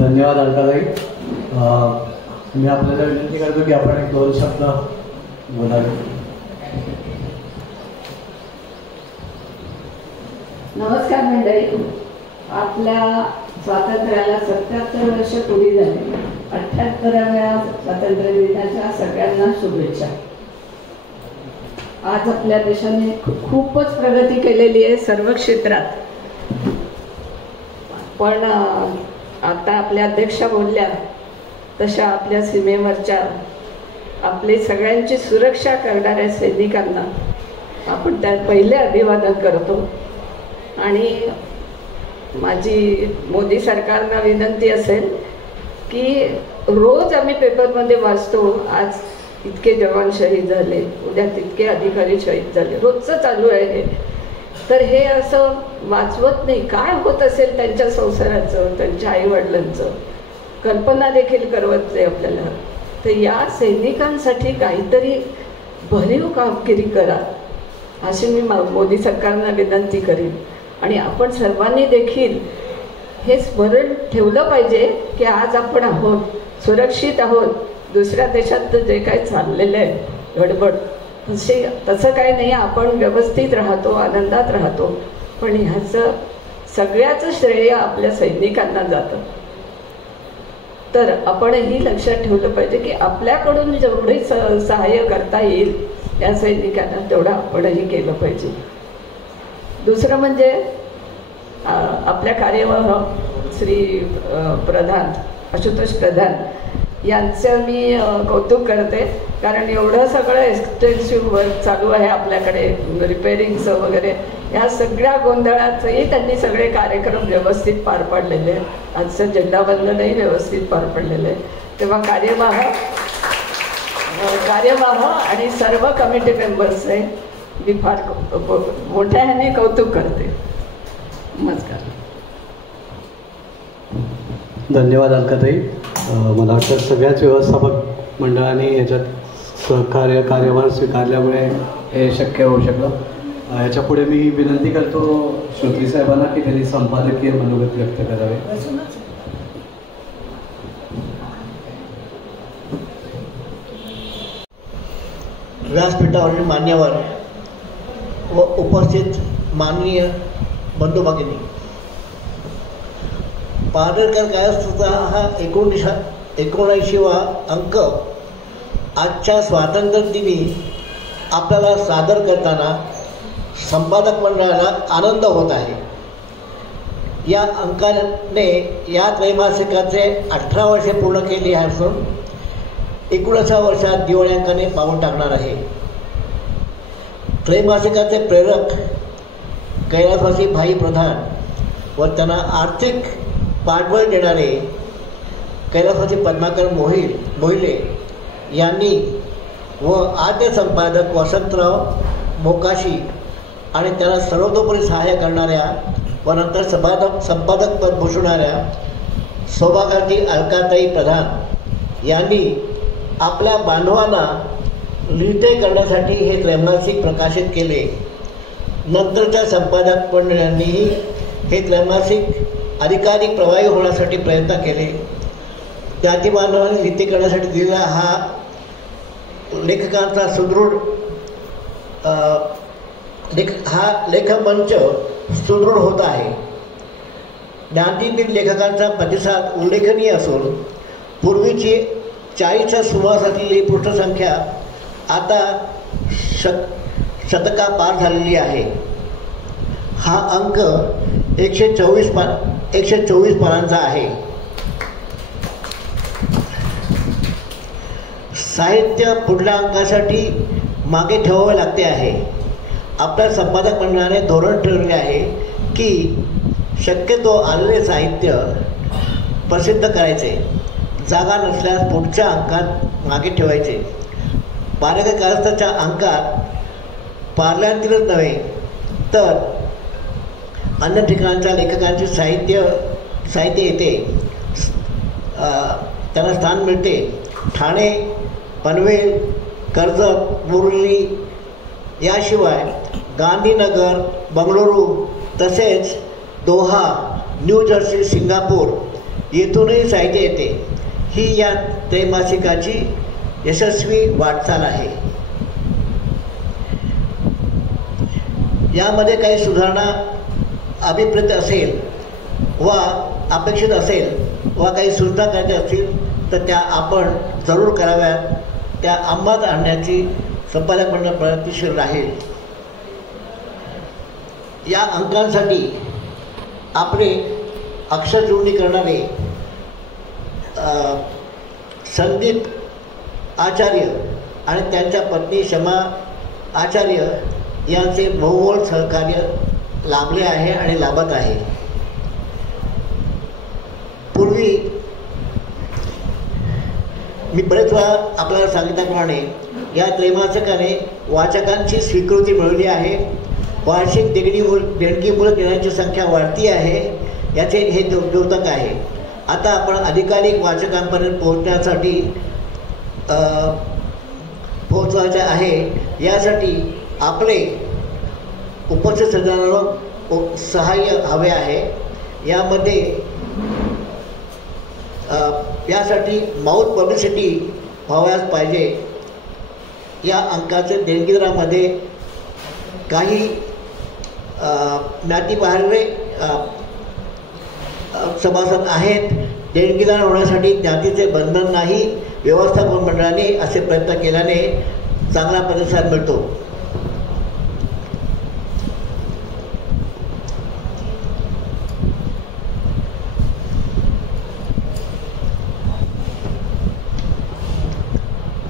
धन्यवाद अलकाताई. मी आपल्याला विनंती करतो की आपण एक दोन शब्द बोलावे. नमस्कार मंडळी. आपल्या स्वातंत्र्याला 77 वर्ष पूर्ण झाली. 78व्या स्वातंत्र्य दिनाच्या सगळ्यांना शुभेच्छा. आज आपल्या देशाने खूपच प्रगती केलेली आहे सर्व क्षेत्रात. पण आता आपल्या अध्यक्षा बोलल्या तशा आपल्या सीमेवरच्या आपली सगळ्यांची सुरक्षा करणाऱ्या सैनिकांना आपण त्या पहिले अभिवादन करतो. आणि माझी मोदी सरकारला विनंती असेल की रोज आम्ही पेपरमध्ये वाचतो आज इतके जवान शहीद झाले, उद्या तितके अधिकारी शहीद झाले, रोजचं चालू आहे हे. तर हे असं वाचवत नाही. काय होत असेल त्यांच्या संसाराचं, त्यांच्या आईवडिलांचं कल्पना देखील करवत नाही आपल्याला. तर या सैनिकांसाठी काहीतरी भरीव कामगिरी करा अशी मी मोदी सरकारला विनंती करीन. आणि आपण सर्वांनी देखील हे स्मरण ठेवलं पाहिजे की आज आपण आहोत, सुरक्षित आहोत. दुसऱ्या देशात जे काही चाललेलं आहे गडबड तसं काही नाही. आपण व्यवस्थित राहतो, आनंदात राहतो. पण ह्याचं सगळ्याचं श्रेय आपल्या सैनिकांना जातं. तर आपणही लक्षात ठेवलं पाहिजे की आपल्याकडून जेवढी सहाय्य करता येईल या सैनिकांना तेवढं आपणही केलं पाहिजे. दुसरं म्हणजे आपल्या कार्यवाह श्री प्रधान आशुतोष प्रधान यांचं मी कौतुक करते. कारण एवढं सगळं एक्सटेन्सिव्ह वर्क चालू आहे आपल्याकडे, रिपेअरिंगचं वगैरे, ह्या सगळ्या गोंधळाचंही त्यांनी सगळे कार्यक्रम व्यवस्थित पार पाडलेले आहेत. आजचं झेंडावंदनही व्यवस्थित पार पडलेलं आहे. तेव्हा कार्यवाह आणि सर्व कमिटी मेंबर्सचे मी फार मोठ्या ह्याने कौतुक करते. नमस्कार. धन्यवाद अलकाताई. मला वाटतं सगळ्याच व्यवस्थापक मंडळाने याच्यात सहकार्य कार्यभार स्वीकारल्यामुळे हे शक्य होऊ शकलं. याच्या पुढे मी विनंती करतो श्रोत्री साहेबांना की त्यांनी संपादकीय मनोगत व्यक्त करावे. व्यासपीठावरील मान्यवर व उपस्थित माननीय बंधू भगिनी, पारनेरकर कायस्थाचा हा 79वा अंक आजच्या स्वातंत्र्य दिनी आपल्याला सादर करताना संपादक मंडळाला आनंद होत आहे. या अंकाने या त्रैमासिकाचे 18 वर्षे पूर्ण केली असून 19व्या वर्षात दिवाळी पाऊल टाकणार आहे. त्रैमासिकाचे प्रेरक कैलासवासी भाई प्रधान व त्यांना आर्थिक पाठबळ देणारे कैलासवासी पद्माकर मोहिले यांनी व आद्य संपादक वसंतराव मोकाशी आणि त्यांना सर्वतोपरी सहाय्य करणाऱ्या व नंतर संपादक पद भूषवणाऱ्या सौभाग्यवती अलकाताई प्रधान यांनी आपल्या बांधवांना लिहिते करण्यासाठी हे त्रैमासिक प्रकाशित केले. नंतरच्या संपादक मंडळांनीही हे त्रैमासिक अधिकाधिक प्रभावी होण्यासाठी प्रयत्न केले. जाती बांधवांनी लिहिते करण्यासाठी दिलेला हा लेखकांचा सुदृढ लेखमंच सुदृढ होत आहे. ज्ञातीतील लेखकांचा प्रतिसाद उल्लेखनीय असून पूर्वीची 40च्या सुमारास असलेली पृष्ठसंख्या आता शतका पार झालेली आहे. हा अंक 124 पानांचा आहे. साहित्य पुढल्या अंकासाठी मागे ठेवावे लागते आहे. आपल्या संपादक मंडळाने धोरण ठरवले आहे की शक्यतो आलेले साहित्य प्रसिद्ध करायचे, जागा नसल्यास पुढच्या अंकात मागे ठेवायचे. पारनेरकर कायस्थाच्या अंकात पार्ल्यातीलच नव्हे तर अन्य ठिकाणच्या लेखकांचे साहित्य येते, त्यांना स्थान मिळते. ठाणे, पनवेल, कर्जत, मुरली याशिवाय गांधीनगर, बंगळुरू तसेच दोहा, न्यू जर्सी, सिंगापूर येथूनही साहित्य येते. ही या त्रैमासिकाची यशस्वी वाटचाल आहे. यामध्ये काही सुधारणा अभिप्रेत असेल वा अपेक्षित असेल वा काही सूचना करायच्या असतील तर त्या आपण जरूर कराव्यात. त्या अंमलात आणण्याची संपादक मंडळ प्रयत्नशील राहील. या अंकांसाठी आपले अक्षर जुळणी करणारे संदीप आचार्य आणि त्यांच्या पत्नी शमा आचार्य यांचे बहुमोल सहकार्य लाभले आहे आणि लाभत आहे. पूर्वी मी बरेच वेळा आपल्याला सांगितल्याप्रमाणे या त्रैमासिकाने वाचकांची स्वीकृती मिळवली आहे. वार्षिक देणगीमूलक देण्याची संख्या वाढती आहे, याचे हे द्योतक आहे. आता आपण अधिकाधिक वाचकांपर्यंत पोहोचवायचे आहे. यासाठी आपले उपस्थित सदस्यांना सहाय्य हवे आहे. यासाठी माउथ पब्लिसिटी व्हावयास पाहिजे. या अंकाचे देणगीदारामध्ये काही ज्ञातीबाहेरचे सभासद आहेत. देणगीदार होण्यासाठी ज्ञातीचे बंधन नाही. व्यवस्थापन मंडळाने असे प्रयत्न केल्याने चांगला प्रतिसाद मिळतो.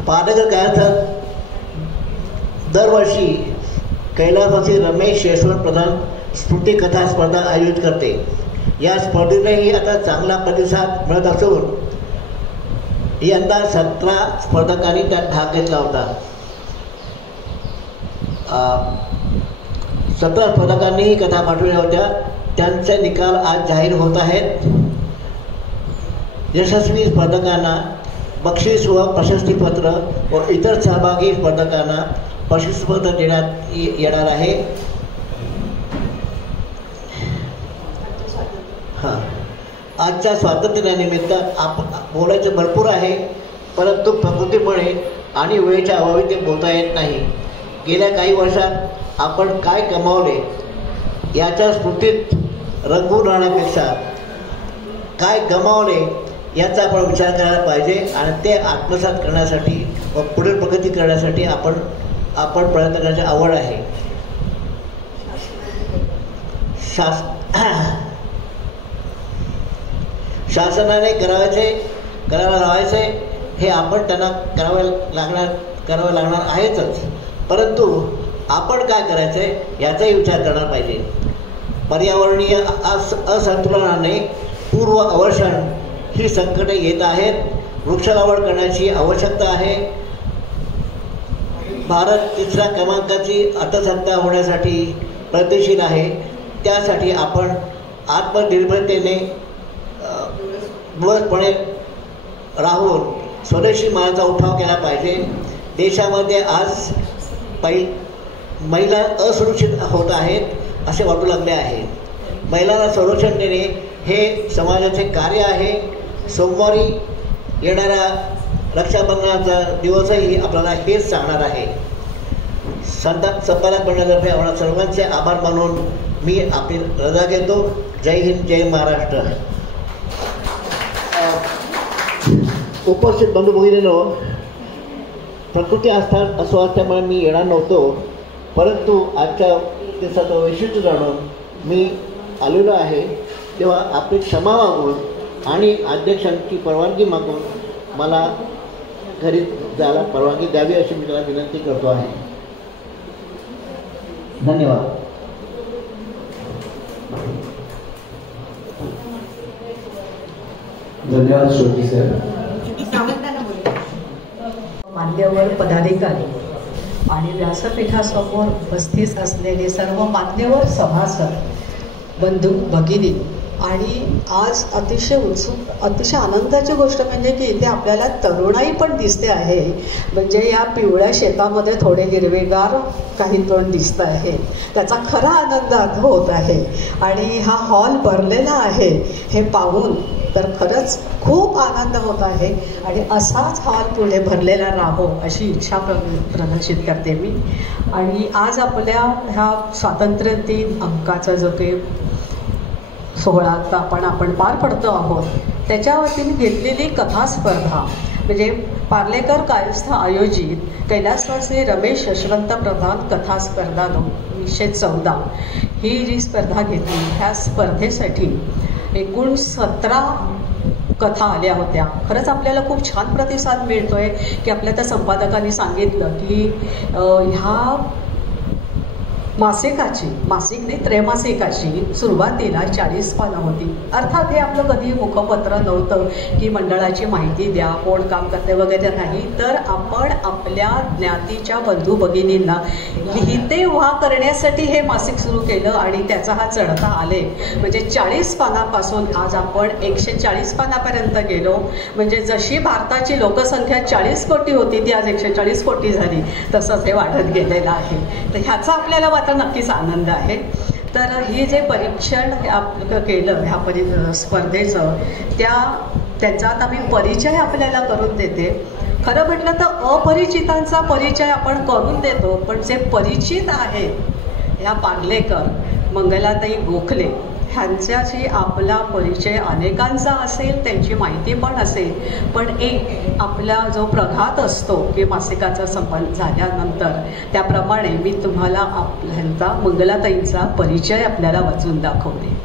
पारनेरकर कायस्थात दरवर्षी कैलासवासी रमेश यशवंत प्रधान स्मृती कथा स्पर्धा आयोजित करते. या स्पर्धेलाही आता चांगला प्रतिसाद मिळत असून यंदा 17 स्पर्धकांनी त्यात भाग घेतला होता. 17 स्पर्धकांनीही कथा पाठवल्या होत्या. त्यांचे निकाल आज जाहीर होत आहेत. यशस्वी स्पर्धकांना बक्षीस व प्रशस्तीपत्र व इतर सहभागी स्पर्धकांना प्रशस्तीपत्र देण्यात येणार आहे. आजच्या स्वातंत्र्य दिनानिमित्त बोलायचं भरपूर आहे, परंतु प्रकृतीमुळे आणि वेळेच्या अभावी ते बोलता येत नाही. गेल्या काही वर्षात आपण काय कमावले याच्या स्मृतीत रंगून राहण्यापेक्षा काय गमावले याचा आपण विचार करायला पाहिजे आणि ते आत्मसात करण्यासाठी व पुढील प्रगती करण्यासाठी आपण प्रयत्न करण्याची आवड आहे. शासनाने करायला लावायचे हे आपण त्यांना करावं लागणार आहेतच, परंतु आपण काय करायचं याचाही विचार करणार पाहिजे. पर्यावरणीय असंतुलनाने पूर्व अवर्षण ही संकटे येत आहेत. वृक्षलागवड करण्याची आवश्यकता आहे. भारत 3ऱ्या क्रमांकाची अर्थसत्ता होण्यासाठी प्रयत्नशील आहे. त्यासाठी आपण आत्मनिर्भरतेने बळकपणे राहून स्वदेशी मालाचा उठाव केला पाहिजे. देशामध्ये आज महिला असुरक्षित होत आहेत असे वाटू लागले आहे. महिलांना संरक्षण देणे हे समाजाचे कार्य आहे. सोमवारी येणाऱ्या रक्षाबंधनाचा दिवसही आपल्याला हेच सांगणार आहे. संपादक मंडळातर्फे आम्हाला सर्वांचे आभार मानून मी आपली रजा घेतो. जय हिंद, जय महाराष्ट्र. उपस्थित बंधू भगिनींनो, प्रकृती आस्थान असो असल्यामुळे मी येणार नव्हतो, परंतु आजच्या दिवसाचं वैशिष्ट्य जाणून मी आलेलो आहे. तेव्हा आपली क्षमा मागून आणि अध्यक्षांची परवानगी मागून मला घरी जायला परवानगी द्यावी अशी मी त्याला विनंती करतो आहे. धन्यवाद. धन्यवाद श्रोती सर. मान्यवर पदाधिकारी आणि व्यासपीठासमोर उपस्थित असलेले सर्व मान्यवर सभासद, बंधू भगिनी, आणि आज अतिशय आनंदाची गोष्ट म्हणजे की इथे आपल्याला तरुणाई पण दिसते आहे. म्हणजे या पिवळ्या शेतामध्ये थोडे हिरवेगार काही तण दिसत आहे, त्याचा खरा आनंद होत आहे. आणि हा हॉल भरलेला आहे हे पाहून तर खरंच खूप आनंद होत आहे. आणि असाच हॉल पुढे भरलेला राहो अशी इच्छा प्रदर्शित करते मी. आणि आज आपल्या ह्या स्वातंत्र्य दिन अंकाचा जो काही सोहळा आपण पार पडतो आहोत, त्याच्या वतीने घेतलेली कथा स्पर्धा म्हणजे पार्लेकर कायस्थ आयोजित कैलासवासी रमेश यशवंत प्रधान कथा स्पर्धा 2014 ही जी स्पर्धा घेतली, ह्या स्पर्धेसाठी एकूण 17 कथा आल्या होत्या. खरंच आपल्याला खूप छान प्रतिसाद मिळतोय की आपल्या त्या संपादकांनी सांगितलं की ह्या मासिक नाही त्रैमासिकाची सुरुवातीला 40 पानं होती. अर्थात हे आपलं कधी मुखपत्र नव्हतं की मंडळाची माहिती द्या, कोण काम करते वगैरे नाही, तर आपण आपल्या ज्ञातीच्या बंधू भगिनींना लिहिते व्हा करण्यासाठी हे मासिक सुरू केलं आणि त्याचा हा चढता आले. म्हणजे 40 पानापासून आज आपण 140 पानापर्यंत गेलो. म्हणजे जशी भारताची लोकसंख्या 40 कोटी होती ती आज 140 कोटी झाली, तसंच हे वाढत गेलेलं आहे. तर ह्याचा आपल्याला मात्र नक्कीच आनंद आहे. तर ही जे परीक्षण आपलं केलं ह्या स्पर्धेचं, त्यांचा आता मी परिचय आपल्याला करून देते. खरं म्हटलं तर अपरिचितांचा परिचय आपण करून देतो, पण जे परिचित आहेत ह्या पार्लेकर, मंगलाताई गोखले ह्यांच्याशी आपला परिचय अनेकांचा असेल, त्यांची माहिती पण असेल, पण एक आपला जो प्रघात असतो की मासिकाचा संपन्न झाल्यानंतर, त्याप्रमाणे मी तुम्हाला आपल्या मंगलाताईंचा परिचय आपल्याला वाचून दाखवते.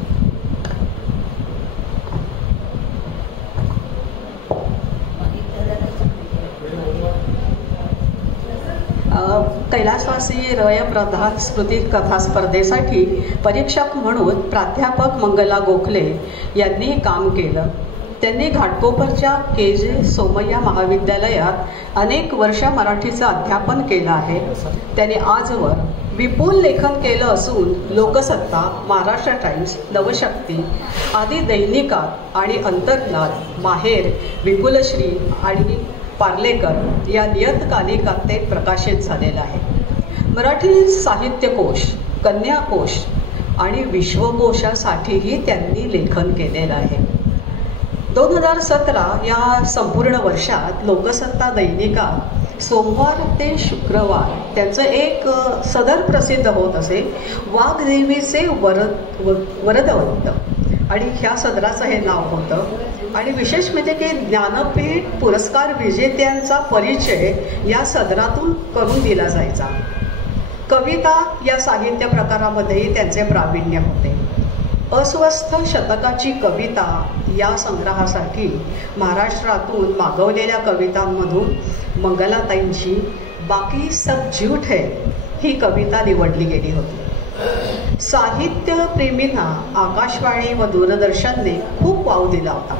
कैलासवासी रय प्रधान स्मृती कथा स्पर्धेसाठी परीक्षक म्हणून प्राध्यापक मंगला गोखले यांनी काम केलं. त्यांनी घाटकोपरच्या KJ सोमय्या महाविद्यालयात अनेक वर्ष मराठीचं अध्यापन केलं आहे. त्यांनी आजवर विपुल लेखन केलं असून लोकसत्ता, महाराष्ट्र टाइम्स, नवशक्ती आदी दैनिकात आणि अंतर्ज्ञान, माहेर, विपुलश्री आणि पार्लेकर या नियतकालिकात ते प्रकाशित झालेलं आहे. मराठी साहित्यकोश, कन्याकोश आणि विश्वकोशासाठीही त्यांनी लेखन केलेलं आहे. 2017 या संपूर्ण वर्षात लोकसत्ता दैनिकात सोमवार ते शुक्रवार त्यांचं एक सदर प्रसिद्ध होत असे, वाघदेवीचे वरदवंत, आणि ह्या सदराचं हे नाव होतं. आणि विशेष म्हणजे की ज्ञानपीठ पुरस्कार विजेत्यांचा परिचय या सदरातून करून दिला जायचा. कविता या साहित्य प्रकारामध्येही त्यांचे प्रावीण्य होते. अस्वस्थ शतकाची कविता या संग्रहासाठी महाराष्ट्रातून मागवलेल्या कवितांमधून मंगलाताईंची बाकी सब झूठ है ही कविता निवडली गेली होती. साहित्यप्रेमींना आकाशवाणी व दूरदर्शनने खूप वाव दिला होता.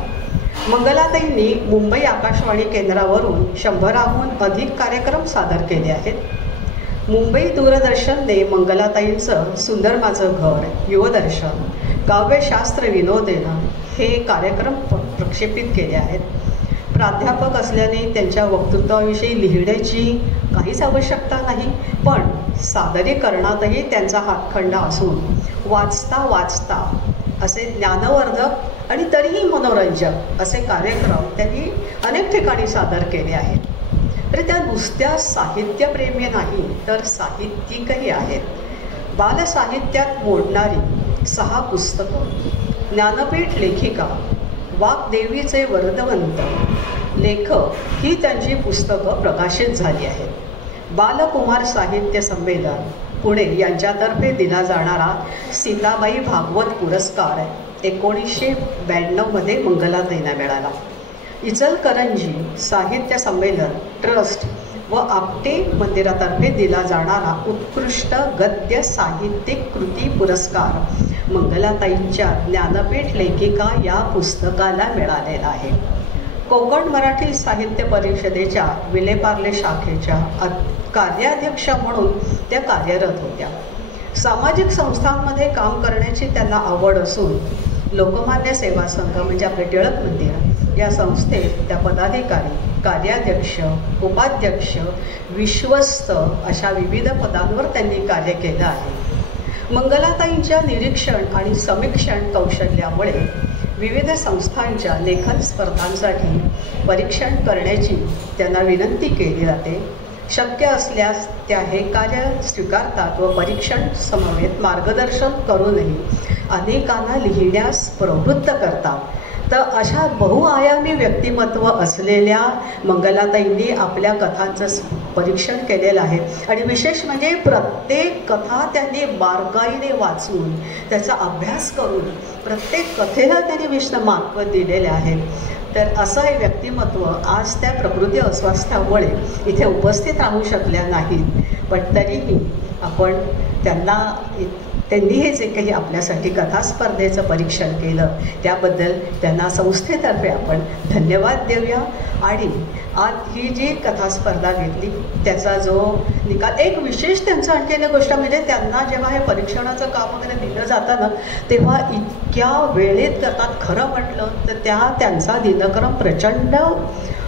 मंगलाताईंनी मुंबई आकाशवाणी केंद्रावरून 100हून अधिक कार्यक्रम सादर केले आहेत. मुंबई दूरदर्शनने मंगलाताईंचं सुंदर माझं घर, युवदर्शन, काव्यशास्त्र विनोदेनं हे कार्यक्रम प्रक्षेपित केले आहेत. प्राध्यापक असल्याने त्यांच्या वक्तृत्वाविषयी लिहिण्याची काहीच आवश्यकता नाही, पण सादरीकरणातही त्यांचा हातखंडा असून वाचता वाचता असे ज्ञानवर्धक आणि तरीही मनोरंजक असे कार्यक्रम त्यांनी अनेक ठिकाणी सादर केले आहेत. तर त्या नुसत्या साहित्यप्रेमी नाही तर साहित्यिकही आहेत. बालसाहित्यात मोडणारी 6 पुस्तकं, ज्ञानपीठ लेखिका, वाघदेवीचे वरदवंत, लेखक ही त्यांची पुस्तकं प्रकाशित झाली आहेत. बालकुमार साहित्य संमेलन पुणे यांच्यातर्फे दिला जाणारा सीताबाई भागवत पुरस्कार 1992 मंगलाताईंना मिळाला. इचलकरंजी साहित्य संमेलन ट्रस्ट व आपटे मंदिरातर्फे दिला जाणारा उत्कृष्ट गद्य साहित्यिक कृती पुरस्कार मंगलाताईंच्या ज्ञानपीठ लेखिका या पुस्तकाला मिळालेला आहे. कोकण मराठी साहित्य परिषदेच्या विलेपार्ले शाखेच्या कार्याध्यक्ष म्हणून त्या कार्यरत होत्या. सामाजिक संस्थांमध्ये काम करण्याची त्यांना आवड असून लोकमान्य सेवा संघ म्हणजे आपले टिळक मंदिर या संस्थेत त्या पदाधिकारी, कार्याध्यक्ष, उपाध्यक्ष, विश्वस्त अशा विविध पदांवर त्यांनी कार्य केलं आहे. मंगलाताईंच्या निरीक्षण आणि समीक्षण कौशल्यामुळे विविध संस्थांच्या लेखन स्पर्धांसाठी परीक्षण करण्याची त्यांना विनंती केली जाते. शक्य असल्यास त्या हे कार्य स्वीकारतात व परीक्षण समवेत मार्गदर्शन करूनही अनेकांना लिहिण्यास प्रवृत्त करतात. तर अशा बहुआयामी व्यक्तिमत्व असलेल्या मंगलाताईंनी आपल्या कथांचं परीक्षण केलेलं आहे. आणि विशेष म्हणजे प्रत्येक कथा त्यांनी बारकाईने वाचून त्याचा अभ्यास करून प्रत्येक कथेला त्यांनी विशेष महत्त्व दिलेले आहे. तर असं हे व्यक्तिमत्व आज त्या प्रकृती अस्वास्थ्यामुळे इथे उपस्थित राहू शकल्या नाहीत, पण तरीही आपण त्यांनी हे जे काही आपल्यासाठी कथा स्पर्धेचं परीक्षण केलं त्याबद्दल त्यांना संस्थेतर्फे आपण धन्यवाद देऊया. आणि आज ही जी कथा स्पर्धा घेतली त्याचा जो निकाल, एक विशेष त्यांचं आणखी एक गोष्ट म्हणजे त्यांना जेव्हा हे परीक्षणाचं काम वगैरे दिलं जातं ना तेव्हा इतक्या वेळेत करतात. खरं म्हटलं तर त्यांचा दिनक्रम प्रचंड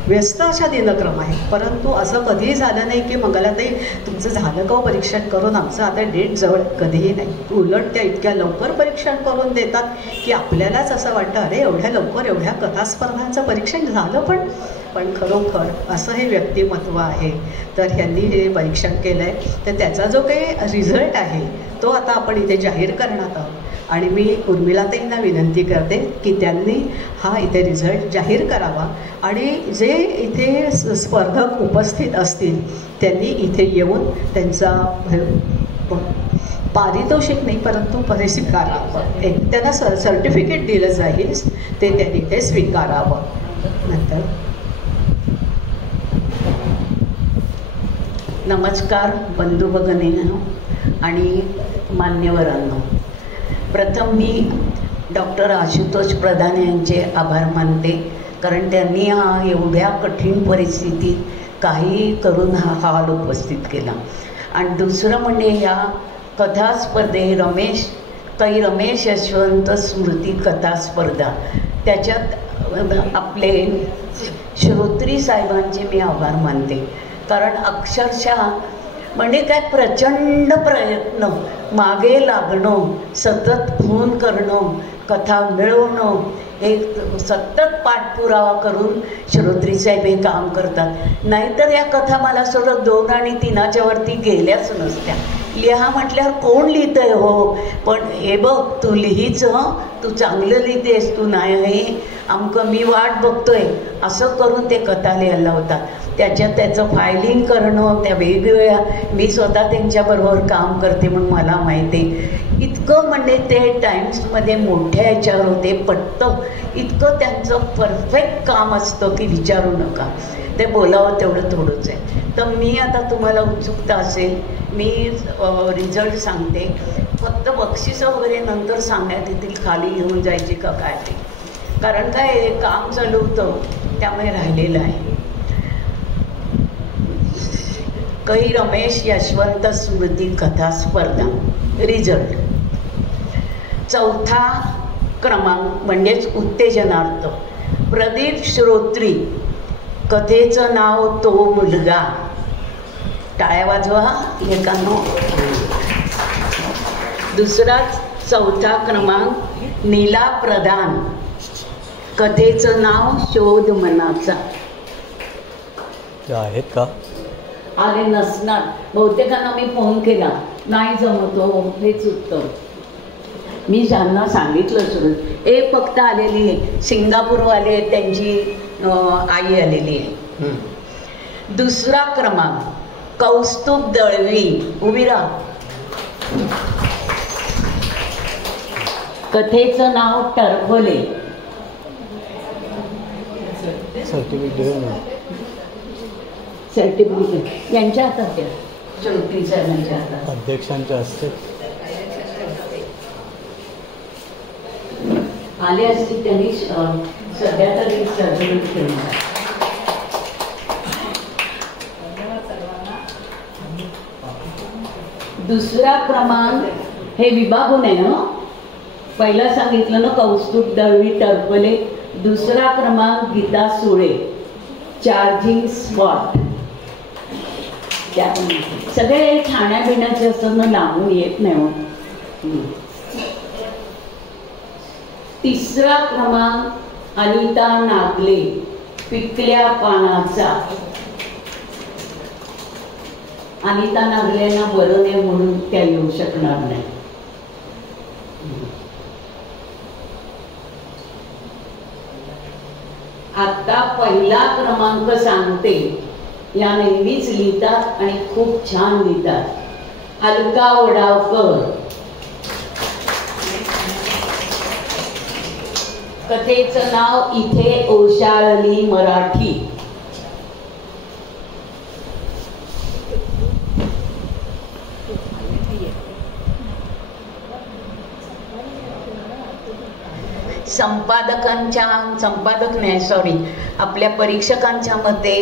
व्यस्त अशा दिनक्रम आहे. परंतु असं कधीही झालं नाही की मंगलाताई तुमचं झालं का परीक्षण करून, आमचं आता डेट जवळ, कधीही नाही. उलट त्या इतक्या लवकर परीक्षण करून देतात की आपल्यालाच असं वाटतं अरे एवढ्या लवकर एवढ्या कथा स्पर्धांचं परीक्षण झालं. पण खरोखर असं हे व्यक्तिमत्व आहे. तर ह्यांनी हे परीक्षण केलं आहे तर त्याचा जो काही रिझल्ट आहे तो आता आपण इथे जाहीर करण्यात आहोत. आणि मी उर्मिलाताईंना विनंती करते की त्यांनी हा इथे रिझल्ट जाहीर करावा आणि जे इथे स्पर्धक उपस्थित असतील त्यांनी इथे येऊन त्यांचा पारितोषिक नाही परंतु स्वीकारावं, त्यांना सर्टिफिकेट दिलं जाईल ते त्यांनी इथे स्वीकारावं. नंतर नमस्कार बंधू भगिनींनो आणि मान्यवरांनो. प्रथम मी डॉक्टर आशुतोष प्रधान यांचे आभार मानते, कारण त्यांनी एवढ्या कठीण परिस्थितीत काही करून हा हॉल उपस्थित केला. आणि दुसरं म्हणजे या कथा स्पर्धे रमेश यशवंत स्मृती कथा स्पर्धा त्याच्यात आपले श्रोत्री साहेबांचे मी आभार मानते. कारण अक्षरशः म्हणजे काय प्रचंड प्रयत्न, मागे लागणं, सतत फोन करणं, कथा मिळवणं हे सतत पाठपुरावा करून श्रोत्रीसाहेब हे काम करतात. नाहीतर या कथा मला सोडत 2 आणि 3च्या वरती गेल्याच नसत्या. लिहा म्हटल्यावर कोण लिहितंय हो, पण हे बघ तू लिहीच, तू चांगलं लिहितेस, तू नाही आमकं मी वाट बघतोय असं करून ते कथा लिहायला होतात. त्याचं फायलिंग करणं, त्या वेगवेगळ्या, मी स्वतः त्यांच्याबरोबर काम करते म्हणून मला माहिती आहे. इतकं म्हणजे ते टाइम्समध्ये मोठ्या ह्याच्यावर होते, पटतं इतकं त्यांचं परफेक्ट काम असतं की विचारू नका. ते बोलावं तेवढं थोडंच आहे. तर मी आता तुम्हाला उत्सुकता असेल, मी रिझल्ट सांगते. फक्त बक्षिसं वगैरे नंतर सांगण्यात येतील, खाली घेऊन जायची का काय ते, कारण काय हे काम चालू होतं त्यामुळे राहिलेलं आहे. कै रमेश यशवंत स्मृती कथा स्पर्धा रिझल्ट 4था क्रमांक म्हणजेच उत्तेजनार्थ प्रदीप श्रोत्री. कथेचं नाव तो मुलगा. टाळ्या वाजवा लेकांनो. दुसराच 4था क्रमांक नीला प्रधान. कथेचं नाव शोध मनाचा. आहेत का? आले नसणार बहुतेकांना मी फोन केला, नाही जमतो हेच उत्तर. मी ज्यांना सांगितलं सुरू फक्त आलेली आहे, सिंगापूरवाले त्यांची आई आलेली आहे. 2रा क्रमांक कौस्तुभ दळवी. उभी राहा. कथेचं नाव टरफले. सर्टिफिकेट यांच्या हातात द्या, श्रोत्री साहेबांच्या हातात, अध्यक्षांच्या हस्ते आले असतील. त्यांनी सध्या तरी सर्टिफिकेट केलं. दुसरा क्रमांक हे विभागून आहे ना, पहिला सांगितलं ना कौस्तुभ दळवी टरफले. 2रा क्रमांक गीता सुळे चार्जिंग स्पॉट. त्या सगळे खाण्यापिण्याचे असताना लांबून येत नाही हो. 3रा क्रमांक अनिता नागले पिकल्या पानाचा. अनिता नागलेंना बरं नाही म्हणून त्या येऊ शकणार नाही. आता पहिला क्रमांक सांगते. या नेहमीच लिहितात आणि खूप छान लिहितात. अलका वडावकर. कथेचं नाव इथे ओशाळली मराठी. आपल्या परीक्षकांच्या मते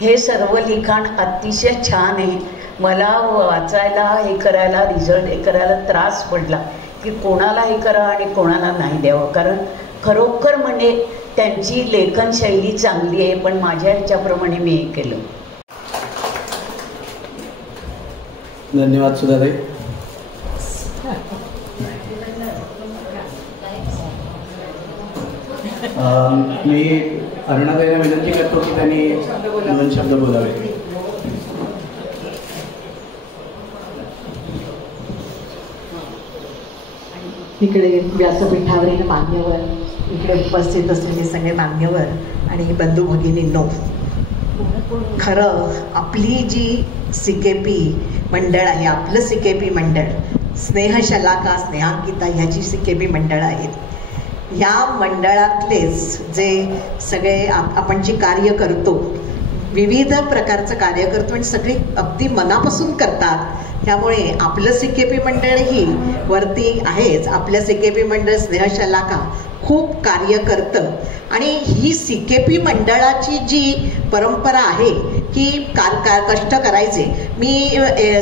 हे सर्व लिखाण अतिशय छान आहे. मला वाचायला हे करायला, रिझल्ट हे करायला त्रास पडला की कोणाला हे करा आणि कोणाला नाही द्यावं, कारण खरोखर म्हणजे त्यांची लेखन शैली चांगली आहे, पण माझ्या ह्याच्याप्रमाणे मी हे केलं. धन्यवाद सुधाताई. मी अरुणाताईंना विनंती करतो की त्यांनी 2 शब्द बोलावे. इकडे व्यासपीठावरील मान्यवर, इकडे उपस्थित असलेले सगळे मान्यवर आणि बंधू भगिनींनो, खरं आपली जी CKP मंडळ आहे, आपलं CKP मंडळ स्नेहशलाका स्नेहांकिता ह्याची CKP मंडळ आहेत. ह्या मंडळातलेच जे सगळे आपण जे कार्य करतो, विविध प्रकारचं कार्य करतो आणि सगळे अगदी मनापासून करतात. त्यामुळे आपलं CKP मंडळही वरती आहेच. आपलं CKP मंडळ स्नेहशलाका खूप कार्य करतं आणि ही CKP मंडळाची जी परंपरा आहे की कष्ट करायचे. मी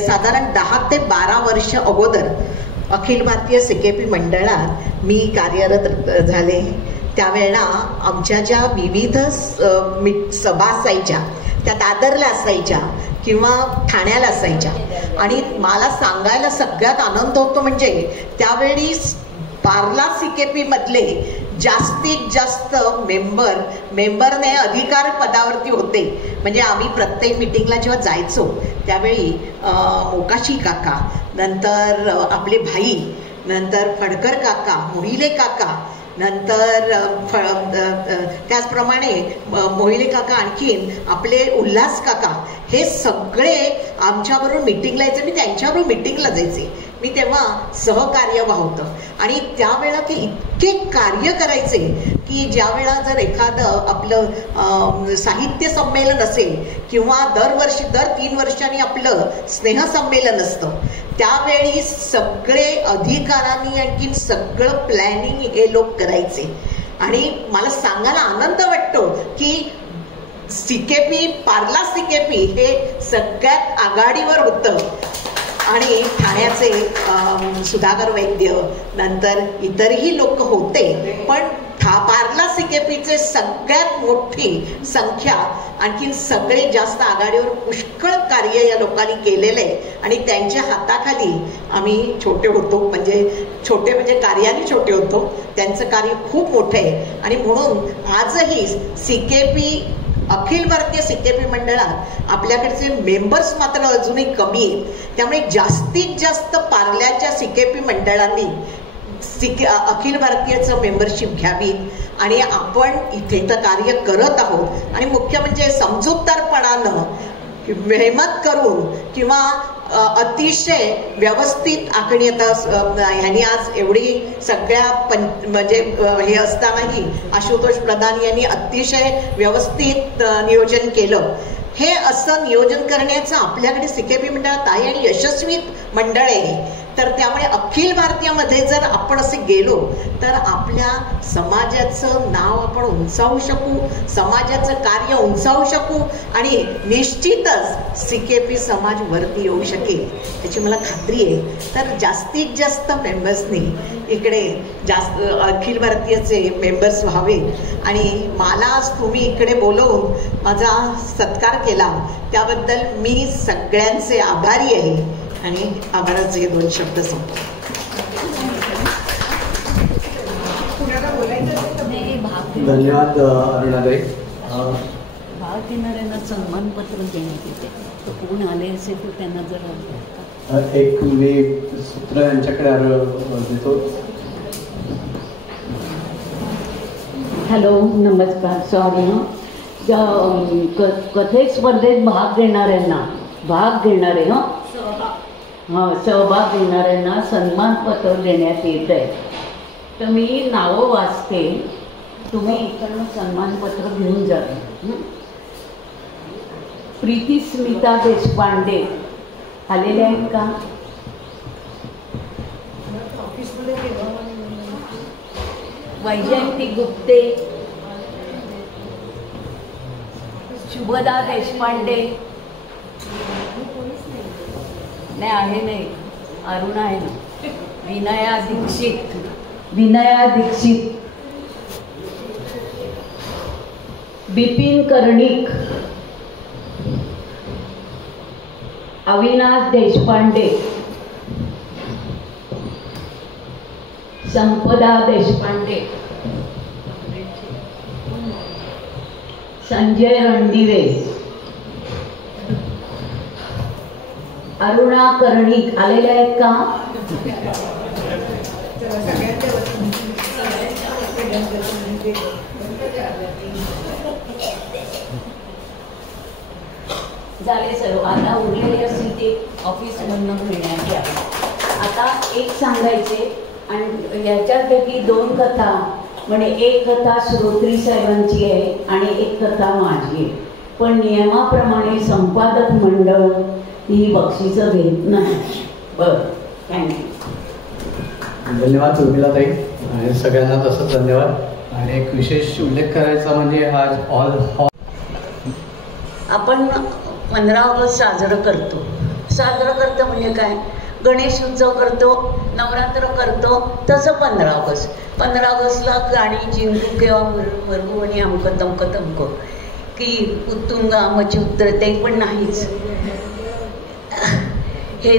साधारण 10 ते 12 वर्ष अगोदर अखिल भारतीय CKP मंडळात मी कार्यरत झाले. त्यावेळेला आमच्या ज्या विविध सभा असायच्या त्या दादरला असायच्या किंवा ठाण्याला असायच्या आणि मला सांगायला सगळ्यात आनंद होतो म्हणजे त्यावेळी पार्ला CKP मधले जास्तीत जास्त मेंबरने अधिकार पदावरती होते. म्हणजे आम्ही प्रत्येक मिटिंगला जेव्हा जायचो त्यावेळी मोकाशी काका, नंतर आपले भाई, नंतर फडकर काका, मोहिले काका, नंतर त्याचप्रमाणे मोहिले काका, आणखीन आपले उल्हास काका, हे सगळे आमच्याबरोबर मिटिंगला यायचे. मी त्यांच्याबरोबर मिटिंगला जायचे. मी तेव्हा सहकार्यवाह होतं आणि त्यावेळेला ते इतके कार्य करायचे की ज्यावेळेला जर एखादं आपलं साहित्य संमेलन असेल किंवा दर 3 वर्षांनी आपलं स्नेहसंमेलन असतं, त्यावेळी सगळे अधिकारांनी आणखीन सगळं प्लॅनिंग हे लोक करायचे. आणि मला सांगायला आनंद वाटतो की CKP, पार्ला CKP हे सगळ्यात आघाडीवर होतं. आणि ठाण्याचे सुधाकर वैद्य, नंतर इतरही लोक होते, पण पार्ला CKPचे सगळ्यात मोठी संख्या, आणखीन सगळे जास्त आघाडीवर पुष्कळ कार्य या लोकांनी केलेलं आहे. आणि त्यांच्या हाताखाली आम्ही छोटे होतो, म्हणजे कार्याने छोटे होतो. त्यांचं कार्य खूप मोठं आहे. आणि म्हणून आजही CKP, अखिल भारतीय CKP मंडळात आपल्याकडचे मेंबर्स मात्र अजूनही कमी आहेत. त्यामुळे जास्तीत जास्त पार्ल्याच्या CKP मंडळांनी अखिल भारतीयचं मेंबरशिप घ्यावी. आणि आपण इथे तर कार्य करत आहोत. आणि मुख्य म्हणजे समजूतदारपणानं, मेहनत करून किंवा अतिशय व्यवस्थित आखणी. आता ह्यांनी आज एवढी सगळ्या म्हणजे हे असतानाही आशुतोष प्रधान यांनी अतिशय व्यवस्थित नियोजन केलं. हे असं नियोजन करण्याचं आपल्याकडे CKP मंडळात आहे आणि यशस्वी मंडळ आहे. तर त्यामुळे अखिल भारतीयमध्ये जर आपण असे गेलो तर आपल्या समाजाचं नाव आपण उंचावू शकू, समाजाचं कार्य उंचावू शकू आणि निश्चितच CKP समाज वरती येऊ शकेल याची मला खात्री आहे. तर जास्तीत जास्त मेंबर्सनी इकडे अखिल भारतीयचे मेंबर्स व्हावेत. आणि मला आज तुम्ही इकडे बोलवून माझा सत्कार केला त्याबद्दल मी सगळ्यांचे आभारी आहे. आणि आभाराचे हे 2 शब्द सांगतो. धन्यवाद अरुणाताई. भाग घेणाऱ्यांना सन्मानपत्र देण्यात येते. कोण आले असेल तर त्यांना जरा एक मी सूत्र यांच्याकडे देतो. हॅलो, नमस्कार. सॉरी, कथे स्पर्धेत भाग घेणारे सहभाग घेणाऱ्यांना सन्मानपत्र देण्यात येत आहे. तर मी नावं वाचते, तुम्ही इकडनं सन्मानपत्र घेऊन जा. प्रीती स्मिता देशपांडे आलेले आहेत का? वैजयंती गुप्ते, शुभदा देशपांडे, नाही, अरुणा आहे ना, विनया दीक्षित, बिपिन कर्णिक, अविनाश देशपांडे, संपदा देशपांडे, संजय रणदिवे, अरुणा कर्णिक आलेल्या आहेत का? झाले सर्व. आता उरलेले असतील ते ऑफिसमधून मिळण्यात यावे. आता एक सांगायचे आणि याच्यापैकी 2 कथा, म्हणजे एक कथा श्रोत्री साहेबांची आहे आणि एक कथा माझी आहे. पण नियमाप्रमाणे संपादक मंडळ ही बक्षिसं घेत नाही. बरं, थँक्यू. धन्यवाद उर्मिलाताई आणि सगळ्यांना तसंच धन्यवाद. आणि एक विशेष उल्लेख करायचा म्हणजे आज आपण 15 ऑगस्ट साजरं करतो म्हणजे काय? गणेश उत्सव करतो, नवरात्र करतो, तसं 15 ऑगस्टला गाणी जिंकू किंवा मरगू आणि अमकं तमकं की उत्तुंगा मची उतरते पण नाहीच. हे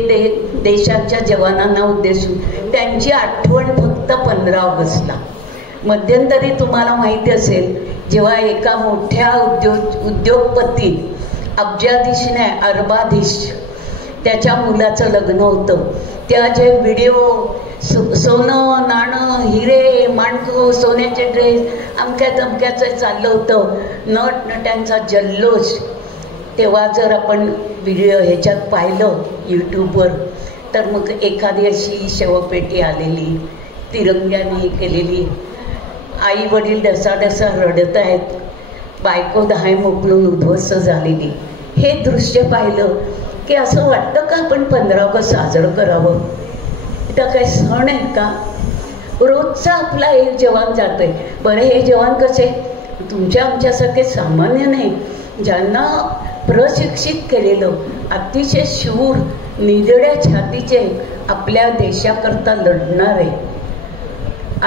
देशाच्या जवानांना उद्देशून त्यांची आठवण फक्त फक्त 15 ऑगस्टला. मध्यंतरी तुम्हाला माहिती असेल, जेव्हा एका मोठ्या उद्योगपती, अब्जाधीश नाही अरबाधीश, त्याच्या मुलाचं लग्न होतं, त्या जे व्हिडिओ सोनं नाणं हिरे माणकं सोन्याचे ड्रेस अमक्या तमक्याचं चाललं होतं, नटनट्यांचा जल्लोष. तेव्हा जर आपण व्हिडिओ ह्याच्यात पाहिलं यूट्यूबवर, तर मग एखादी अशी शवपेटी आलेली, तिरंग्याने केलेली, आई वडील डसाडसा रडत आहेत, बायको दहाय मोकळून उद्ध्वस्त झालेली. हे दृश्य पाहिलं की असं वाटतं का आपण 15 ऑगस्ट साजरं करावं? इथं काही सण आहे का? रोजचा आपला एक जवान जातोय. बरं, हे जवान कसे? तुमच्या आमच्यासारखे सामान्य नाही, ज्यांना प्रशिक्षित केलेलं, अतिशय शूर, निधड्या छातीचे, आपल्या देशाकरता लढणारे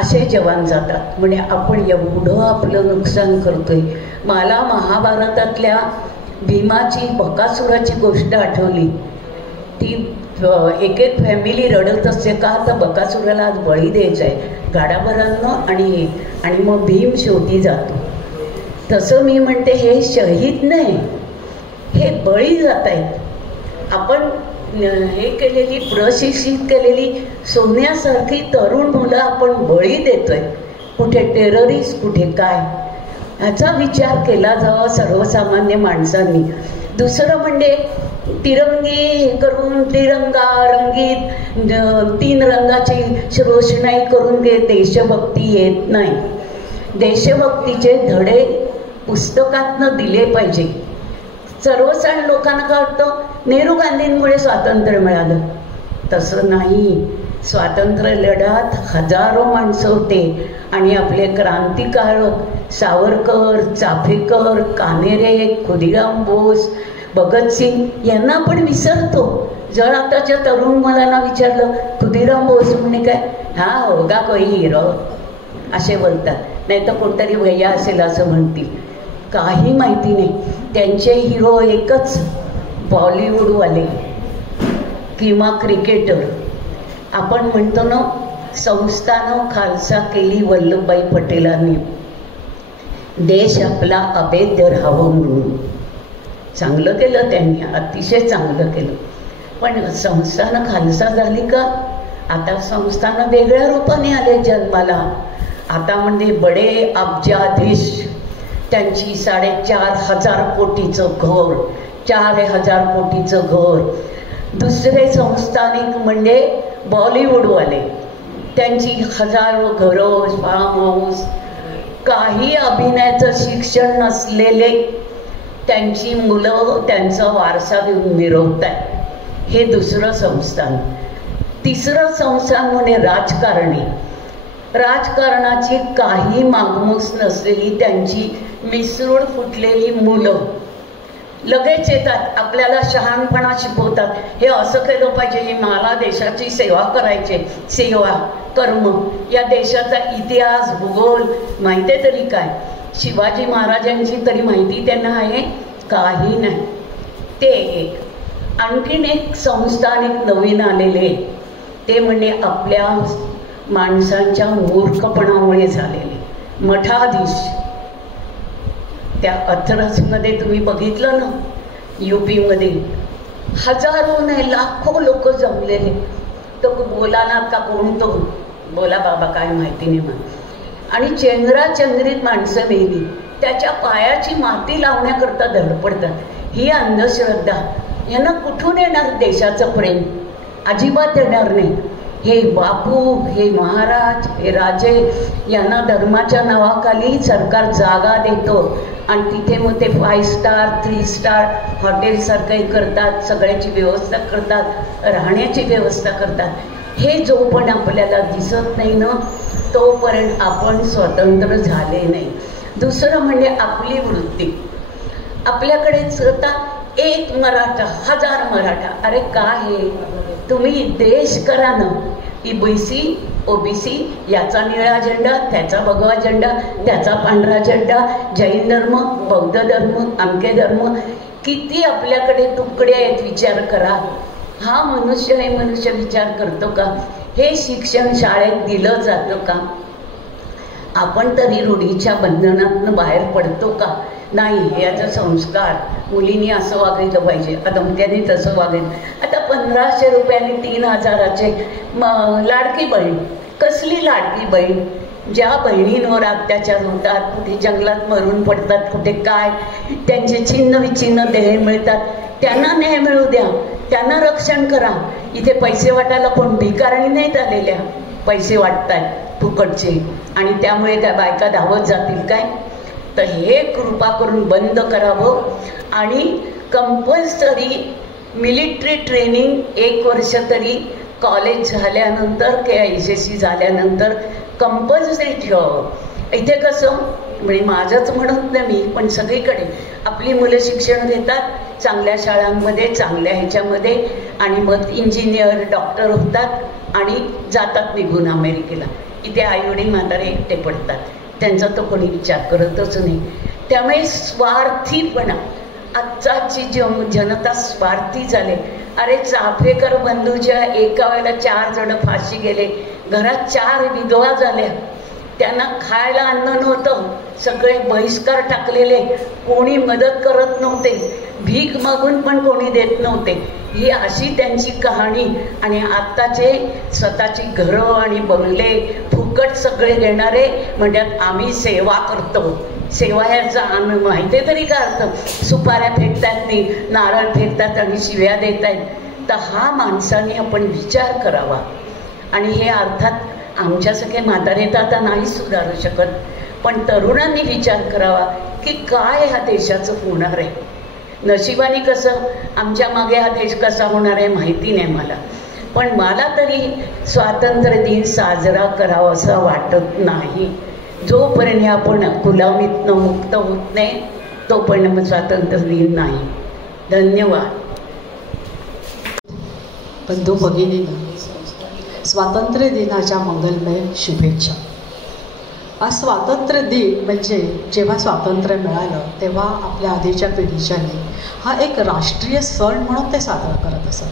असे जवान जातात. म्हणजे आपण एवढं आपलं नुकसान करतोय. मला महाभारतातल्या भीमाची बकासुराची गोष्ट आठवली. ती एक एक फॅमिली रडत असते का, तर बकासुराला आज बळी द्यायचा आहे गाडाभरांना, आणि मग भीम शेवटी जातो. तसं मी म्हणते, हे शहीद नाही, हे बळी जात आहेत. आपण हे केलेली, प्रशिक्षित केलेली सोन्यासारखी तरुण मुलं आपण बळी देतोय. कुठे टेररिस्ट, कुठे काय, ह्याचा विचार केला जावा सर्वसामान्य माणसांनी. दुसरं म्हणजे तिरंगी हे करून, तिरंगा रंगीत 3 रंगाची रोषणाई करून ते देशभक्ती येत नाही. देशभक्तीचे धडे पुस्तकातनं दिले पाहिजे. सर्वसाधारण लोकांना काय वाटतं, नेहरू गांधींमुळे स्वातंत्र्य मिळालं. तसं नाही. स्वातंत्र्य लढ्यात हजारो माणसं होते, आणि आपले क्रांतिकारक सावरकर, चाफेकर, कानेरे, खुदिराम बोस, भगतसिंग यांना आपण विसरतो. जर आताच्या तरुण मुलांना विचारलं खुदिराम बोस म्हणजे काय, हा होगा कोई हिरो असे बोलतात, नाही तर कोणतरी भैया असेल असं म्हणतील. काही माहिती नाही. त्यांचे हिरो एकच, बॉलिवूडवाले किंवा क्रिकेटर. आपण म्हणतो ना, संस्थानं खालसा केली वल्लभभाई पटेलांनी, देश आपला अभेद्य राहावं म्हणून. चांगलं केलं त्यांनी, अतिशय चांगलं केलं. पण संस्थानं खालसा झाली का? आता संस्थानं वेगळ्या रूपाने आले जन्माला. आता म्हणजे बडे अब्जाधीश, त्यांची 4,500 कोटीचं घर, 4,000 कोटीचं घर. दुसरे संस्थानिक म्हणजे बॉलिवूडवाले, त्यांची हजारो घरं, फार्म हाऊस. काही अभिनयाचं शिक्षण नसलेले त्यांची मुलं त्यांचा वारसा घेऊन मिरवत आहेत. हे दुसरं संस्थान. तिसरं संस्थान म्हणजे राजकारणी. राजकारणाची काही मागमूस नसलेली त्यांची मिसळून फुटलेली मुलं लगेच येतात, आपल्याला शहाणपणा शिकवतात. हे असं केलं पाहिजे, हे मला देशाची सेवा करायची, सेवा कर्म. या देशाचा इतिहास भूगोल माहिती आहे तरी काय? शिवाजी महाराजांची तरी माहिती त्यांना आहे? काही नाही. ते एक. आणखीन एक संस्थानिक नवीन आलेले, ते म्हणजे आपल्या माणसांच्या मूर्खपणामुळे झालेले मठाधीश. त्या अथरसमध्ये तुम्ही बघितलं ना, UP-मध्ये हजारो नाही लाखो लोक जमलेले. तो बोलाना का कोण, तो बोला बाबा काय माहिती नाही मला. आणि चेंगराचेंगरीत माणसं नेली, त्याच्या पायाची माती लावण्याकरता धडपडतात. ही अंधश्रद्धा. यांना कुठून येणार देशाचं प्रेम? अजिबात येणार नाही. हे बापू, हे महाराज, हे राजे यांना धर्माच्या नावाखाली सरकार जागा देतो, आणि तिथे मग ते 5 स्टार 3 स्टार हॉटेलसारखंही करतात, सगळ्याची व्यवस्था करतात, राहण्याची व्यवस्था करतात. हे जोपर्यंत आपल्याला दिसत नाही ना, तोपर्यंत आपण स्वतंत्र झाले नाही. दुसरं म्हणजे आपली वृत्ती. आपल्याकडे स्वतः एक मराठा, 1000 मराठा. अरे काय हे? तुम्ही देश करा ना. EBC OBC याचा निळा झेंडा, त्याचा भगवा झेंडा, त्याचा पांढरा झेंडा, जैन धर्म, बौद्ध धर्म, आमके धर्म, किती आपल्याकडे तुकडे आहेत विचार करा. हा मनुष्य हे मनुष्य विचार करतो का? हे शिक्षण शाळेत दिलं जातं का? आपण तरी रूढीच्या बंधनातनं बाहेर पडतो का? नाही. याचा संस्कार, मुलींनी असं वागायला पाहिजे, अदमत्याने तसं वागायचं. आता 1500 रुपयांनी 3000चे लाडकी बहीण. कसली लाडकी बहीण? ज्या बहिणींवर अत्याचार होतात, कुठे जंगलात मरून पडतात, कुठे काय, त्यांचे छिन्न विच्छिन्न देह मिळतात, त्यांना न्याय मिळू द्या, त्यांना रक्षण करा. इथे पैसे वाटायला कोण भिकारणी नाहीत आलेल्या, पैसे वाटतायत फुकटचे, आणि त्यामुळे त्या बायका धावत जातील काय? तर हे कृपा करून बंद करावं. आणि कंपल्सरी मिलिटरी ट्रेनिंग 1 वर्ष तरी कॉलेज झाल्यानंतर किंवा SSC झाल्यानंतर कंपल्सरी ठेवावं. इथे कसं म्हणजे माझंच म्हणत नाही मी, पण सगळीकडे आपली मुलं शिक्षण घेतात चांगल्या शाळांमध्ये, चांगल्या ह्याच्यामध्ये, आणि मग इंजिनियर डॉक्टर होतात आणि जातात निघून अमेरिकेला. इथे आईवडील म्हातारे एकटे पडतात, त्यांचा तो कोणी विचार करतच नाही. त्यामुळे स्वार्थीपणा, आजची जनता स्वार्थी झाले. अरे चाफेकर बंधूच्या एका वेळेला 4 जण फाशी गेले, घरात 4 विधवा झाल्या, त्यांना खायला अन्न नव्हतं, सगळे बहिष्कार टाकलेले, कोणी मदत करत नव्हते, भीक मागून पण कोणी देत नव्हते. ही अशी त्यांची कहाणी. आणि आत्ताचे स्वतःची घरं आणि बंगले फुकट सगळे देणारे म्हणतात आम्ही सेवा करतो. सेवा ह्याचा माहिती तरी का अर्थ? सुपाऱ्या फेकतात नाही, नारळ फेकतात आणि शिव्या देत आहेत. तर हा माणसाने आपण विचार करावा. आणि हे अर्थात आमच्यासारखे म्हातारे तर आता नाही सुधारू शकत, पण तरुणांनी विचार करावा की काय ह्या देशाचं होणार आहे. नशिबाने कसं आमच्या मागे हा देश कसा होणार आहे माहिती नाही मला, पण मला तरी स्वातंत्र्य दिन साजरा करावा असं वाटत नाही. जोपर्यंत आपण गुलामीतनं मुक्त होत नाही तोपर्यंत स्वातंत्र्य दिन नाही. धन्यवाद. बंधू भगिनींना स्वातंत्र्य दिनाच्या मंगलमय शुभेच्छा. आज स्वातंत्र्य दिन म्हणजे जेव्हा स्वातंत्र्य मिळालं तेव्हा आपल्या आधीच्या पिढीच्याने हा एक राष्ट्रीय सण म्हणून ते साजरा करत असत.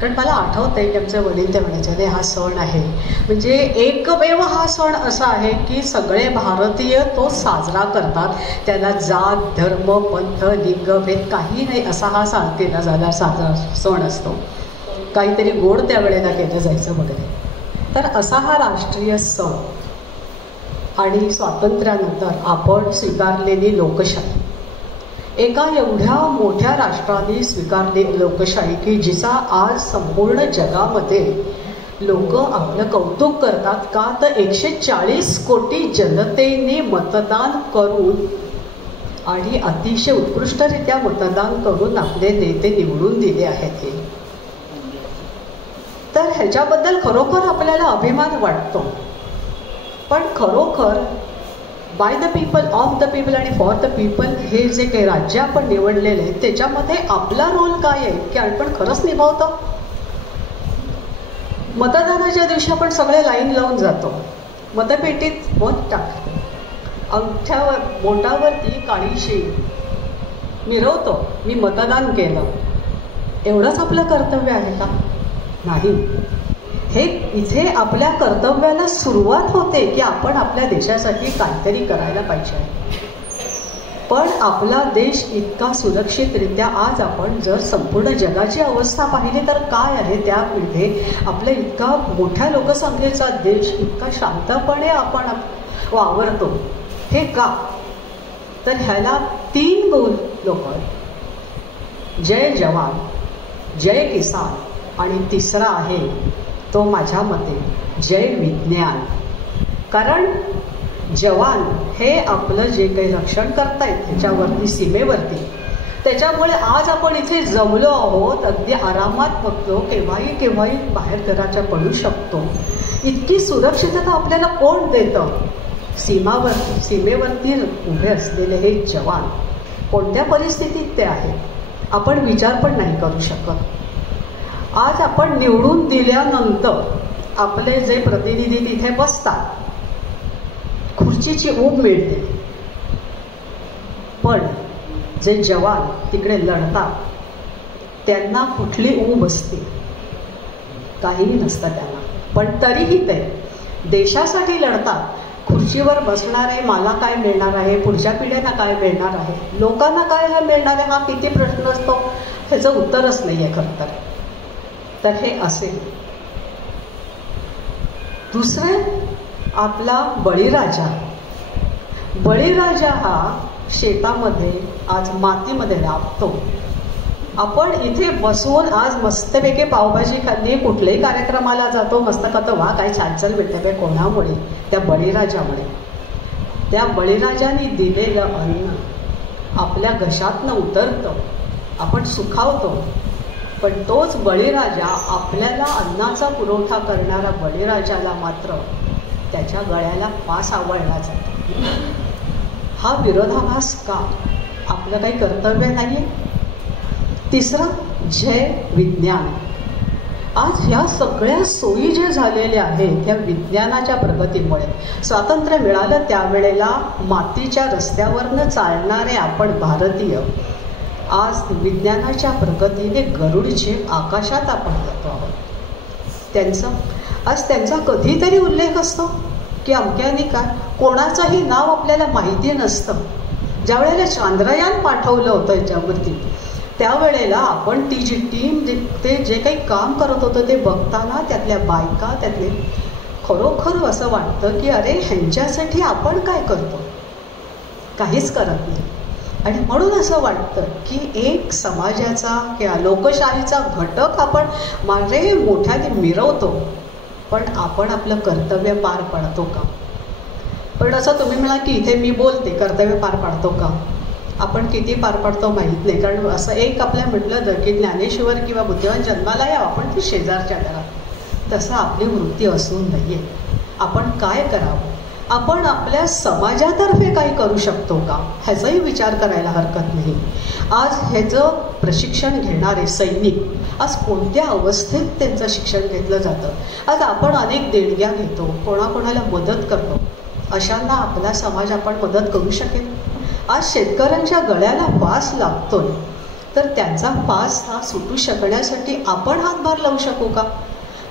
कारण मला आठवतं आहे की आमचे वडील ते म्हणायचे हा सण आहे म्हणजे एकमेव हा सण असा आहे की सगळे भारतीय तो साजरा करतात. त्याला जात धर्म पंथ लिंगभेद काही नाही असा हा केला जाणारा साजरा सण असतो. काहीतरी गोड त्यावेळेला केलं जायचं वगैरे. तर असा हा राष्ट्रीय सण आणि स्वातंत्र्यानंतर आपण स्वीकारलेली लोकशाही, एका एवढ्या मोठ्या राष्ट्राने स्वीकारलेली लोकशाही की जिचा आज संपूर्ण जगामध्ये लोक आपलं कौतुक करतात का? तर 140 कोटी जनतेने मतदान करून आणि अतिशय उत्कृष्टरित्या मतदान करून आपले नेते निवडून दिले आहेत. हे तर ह्याच्याबद्दल खरोखर आपल्याला अभिमान वाटतो. पण खरोखर by the people, of the people आणि फॉर द पीपल हे जे काही राज्य आपण निवडलेले आहेत त्याच्यामध्ये आपला रोल काय आहे की आपण खरंच निभावतो. मतदानाच्या दिवशी आपण सगळे लाईन लावून जातो, मतपेटीत मत टाकतो, अंगठ्यावर बोटावरती काळीशी मिरवतो मी मतदान केलं. एवढंच आपलं कर्तव्य आहे का? नाही. हे इथे आपल्या कर्तव्याला सुरुवात होते की आपण आपल्या देशासाठी काहीतरी करायला पाहिजे. पण आपला देश इतका सुरक्षितरित्या आज आपण जर संपूर्ण जगाची अवस्था पाहिली तर काय आहे त्यामध्ये आपला इतका मोठ्या लोकसंख्येचा देश इतका शांतपणे आपण वावरतो. हे का? तर ह्याला 3 लोक, जय जवान, जय किसान आणि तिसरा आहे तो माझ्या मते जय विज्ञान. कारण जवान हे आपलं जे काही रक्षण करतायत त्याच्यावरती सीमेवरती, त्याच्यामुळे आज आपण इथे जमलो आहोत, अगदी आरामात बघतो, केव्हाही बाहेर घराच्या पडू शकतो. इतकी सुरक्षितता आपल्याला कोण देतं? सीमेवरती उभे असलेले हे जवान कोणत्या परिस्थितीत ते आहेत आपण विचार पण नाही करू शकत. आज आपण निवडून दिल्यानंतर आपले जे प्रतिनिधी तिथे बसतात, खुर्चीची ऊब मिळते, पण जे जवान तिकडे लढतात त्यांना कुठली ऊब असते? काहीही नसतं त्यांना. पण तरीही ते देशासाठी लढतात. खुर्चीवर बसणारे मला काय मिळणार आहे, पुढच्या पिढ्यांना काय मिळणार आहे, लोकांना काय मिळणार आहे, हा किती प्रश्न असतो, ह्याचं उत्तरच नाही आहे खरं तर हे असेल. दुसरे आपला बळीराजा. बळीराजा हा शेतामध्ये आज मातीमध्ये राबतो. आपण इथे बसून आज मस्तपैकी पावभाजी खाल्ली, कुठल्याही कार्यक्रमाला जातो, मस्त खातो, वा काय छान छान भेटते. कोणामुळे? त्या बळीराजामुळे. त्या बळीराजाने दिलेलं अन्न आपल्या घशातनं उतरतं, आपण सुखावतो. पण तोच बळीराजा आपल्याला अन्नाचा पुरवठा करणारा बळीराजाला मात्र त्याच्या गळ्याला फास आवळला जातो. हा विरोधाभास का? आपलं काही कर्तव्य नाही आहे? तिसरं, जय विज्ञान. आज ह्या सगळ्या सोयी ज्या झालेल्या आहेत त्या विज्ञानाच्या प्रगतीमुळे. स्वातंत्र्य मिळालं त्यावेळेला मातीच्या रस्त्यावरनं चालणारे आपण भारतीय आज विज्ञानाच्या प्रगतीने गरुड झेप आकाशात आपण जातो आहोत. त्यांचा कधीतरी उल्लेख असतो की अमक्याने काय, कोणाचंही नाव आपल्याला माहिती नसतं. ज्या वेळेला चांद्रयान पाठवलं होतं याच्यावरती त्यावेळेला आपण ती जी टीम ते जे काही काम करत होतं ते बघताना त्यातल्या बायका, त्यातले खरोखर असं वाटतं की अरे ह्यांच्यासाठी आपण काय करतो, काहीच करत नाही. आणि म्हणून असं वाटतं की एक समाजाचा किंवा लोकशाहीचा घटक आपण मागे मोठ्याने मिरवतो, पण आपण आपलं कर्तव्य पार पाडतो का? पण असं तुम्ही म्हणा की इथे मी बोलते कर्तव्य पार पाडतो का, आपण किती पार पाडतो माहीत नाही. कारण असं एक आपल्या म्हटलं जर की ज्ञानेश्वर किंवा बुद्धिवान जन्माला यावं, आपण ती शेजारच्या घरात, तसं आपली वृत्ती असून नाही आहे. आपण काय करावं, आपण आपल्या समाजातर्फे काही करू शकतो का, ह्याचाही विचार करायला हरकत नाही. आज ह्याचं प्रशिक्षण घेणारे सैनिक आज कोणत्या अवस्थेत त्यांचं शिक्षण घेतलं जातं. आज आपण अनेक देणग्या घेतो, कोणाकोणाला मदत करतो, अशांना आपला समाज आपण मदत करू शकेल. आज शेतकऱ्यांच्या गळ्याला फास लागतोय तर त्यांचा फास हा सुटू शकण्यासाठी आपण हातभार लावू शकू का,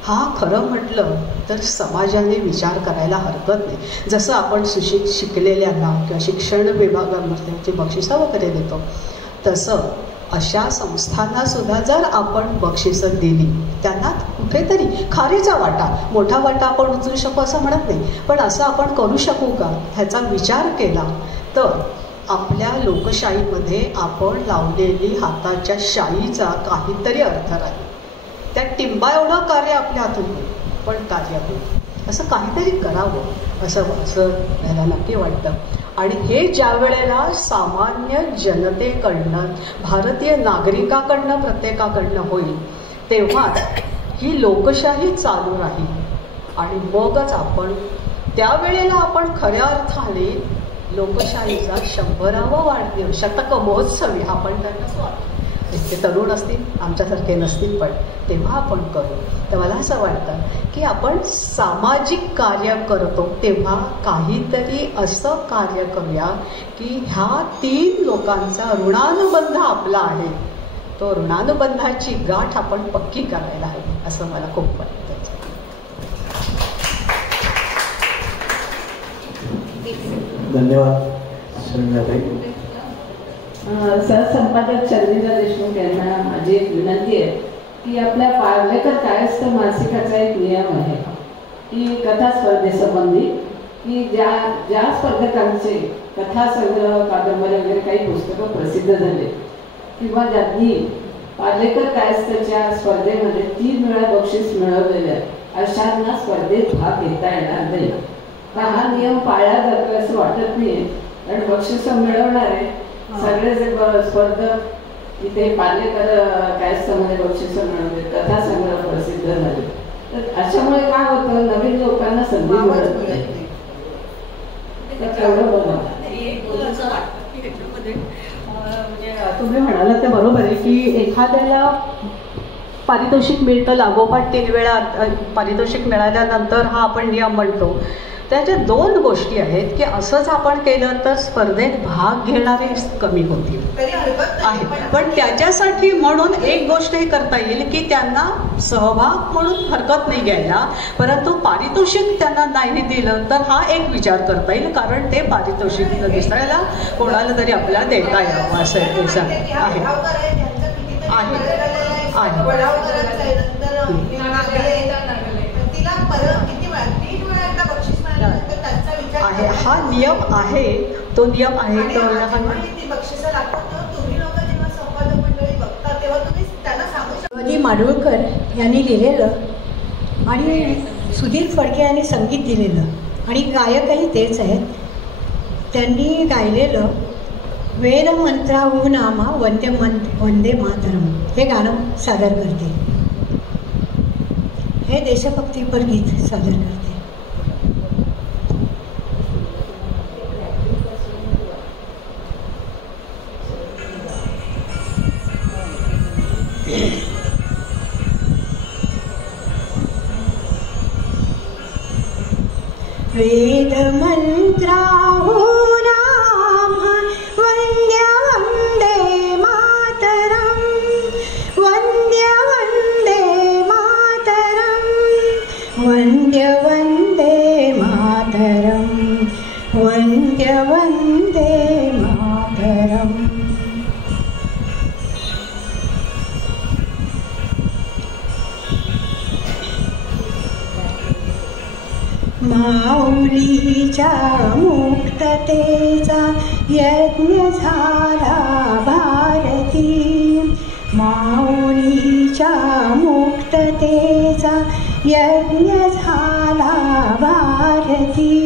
हा खरं म्हटलं तर समाजाने विचार करायला हरकत नाही. जसं आपण शिकलेल्यांना किंवा शिक्षण विभागामध्ये बक्षिसं वगैरे देतो, तसं अशा संस्थांनासुद्धा जर आपण बक्षिसं दिली, त्यांना कुठेतरी खारीचा वाटा, मोठा वाटा आपण उचलू शकू असं म्हणत नाही, पण असं आपण करू शकू का ह्याचा विचार केला तर आपल्या लोकशाहीमध्ये आपण लावलेली हाताच्या शाईचा काहीतरी अर्थ राहील. त्या टिंबा एवढं कार्य आपल्या हातून होईल, पण कार्य होईल. असं काहीतरी करावं असं मला नक्की वाटतं. आणि हे ज्या वेळेला सामान्य जनतेकडनं, भारतीय नागरिकाकडनं, प्रत्येकाकडनं होईल तेव्हाच ही लोकशाही चालू राहील. आणि मगच आपण त्यावेळेला आपण खऱ्या अर्थाने लोकशाहीचा 100वा वाढदिवस, शतक महोत्सवी आपण त्यांना स्वागत, इतके तरुण असतील, आमच्यासारखे नसतील, पण तेव्हा आपण करू. तर मला असं वाटतं की आपण सामाजिक कार्य करतो तेव्हा काहीतरी असं कार्य करूया की ह्या 3 लोकांचा ऋणानुबंध आपला आहे, तो ऋणानुबंधाची गाठ आपण पक्की करायला हवी असं मला खूप वाटतं. धन्यवाद शर्मिलाताई. सहसंपादक शर्मिला देशमुख यांना माझी एक विनंती आहे की आपल्या पार्लेकर कायस्थ मासिकाचा एक नियम आहे की कथा स्पर्धेसंबंधी की ज्या स्पर्धकांचे कथासंग्रह, कादंबरी वगैरे काही पुस्तकं प्रसिद्ध झाले किंवा ज्यांनी पार्लेकर कायस्थच्या स्पर्धेमध्ये 3 वेळा बक्षीस मिळवलेले अशांना स्पर्धेत भाग घेता येणार नाही. तर हा नियम पाळला जातो असं वाटत नाही, कारण बक्षिसं मिळवणारे सगळे जे स्पर्धक इथे पार्लेकर कायस्थमध्ये बक्षिसं मिळवले, कथासंग्रह प्रसिद्ध झाले, तर अशामुळे काय होतं, नवीन लोकांना संधी मिळत नाही. तुम्ही म्हणालात ते बरोबर आहे की एखाद्याला पारितोषिक मिळतं, लागोपाठ 3 वेळा पारितोषिक मिळाल्यानंतर हा आपण नियम म्हणतो, त्याच्या दोन गोष्टी आहेत की असंच आपण केलं तर स्पर्धेत भाग घेणारे कमी होतील आहे, पण त्याच्यासाठी म्हणून एक गोष्ट हे करता येईल की त्यांना सहभाग म्हणून हरकत नाही घ्यायला, परंतु पारितोषिक त्यांना नाही दिलं तर हा एक विचार करता येईल, कारण ते पारितोषिक दिसायला कोणाला तरी आपल्याला देता यावं असं आहे आहे हा नियम आहे, तो नियम आहे. शिवाजी माडगूळकर यांनी लिहिलेलं आणि सुधीर फडके यांनी संगीत दिलेलं आणि गायकही तेच आहेत. त्यांनी गायलेलं वेद मंत्राहून आम्हा वंदे मातरम हे गाणं सादर करते. हे देशभक्तीपर गीत सादर करते. वेद मंत्राहून आम्हा वंद्य वंदे मातरम, वंद्य वंदे मातरम, वंद्य वंदे मातरम, वंद्य वंदे मातरम. माऊलीच्या मुक्ततेचा यज्ञ झाला भारती, माऊलीच्या मुक्ततेचा यज्ञ झाला भारती.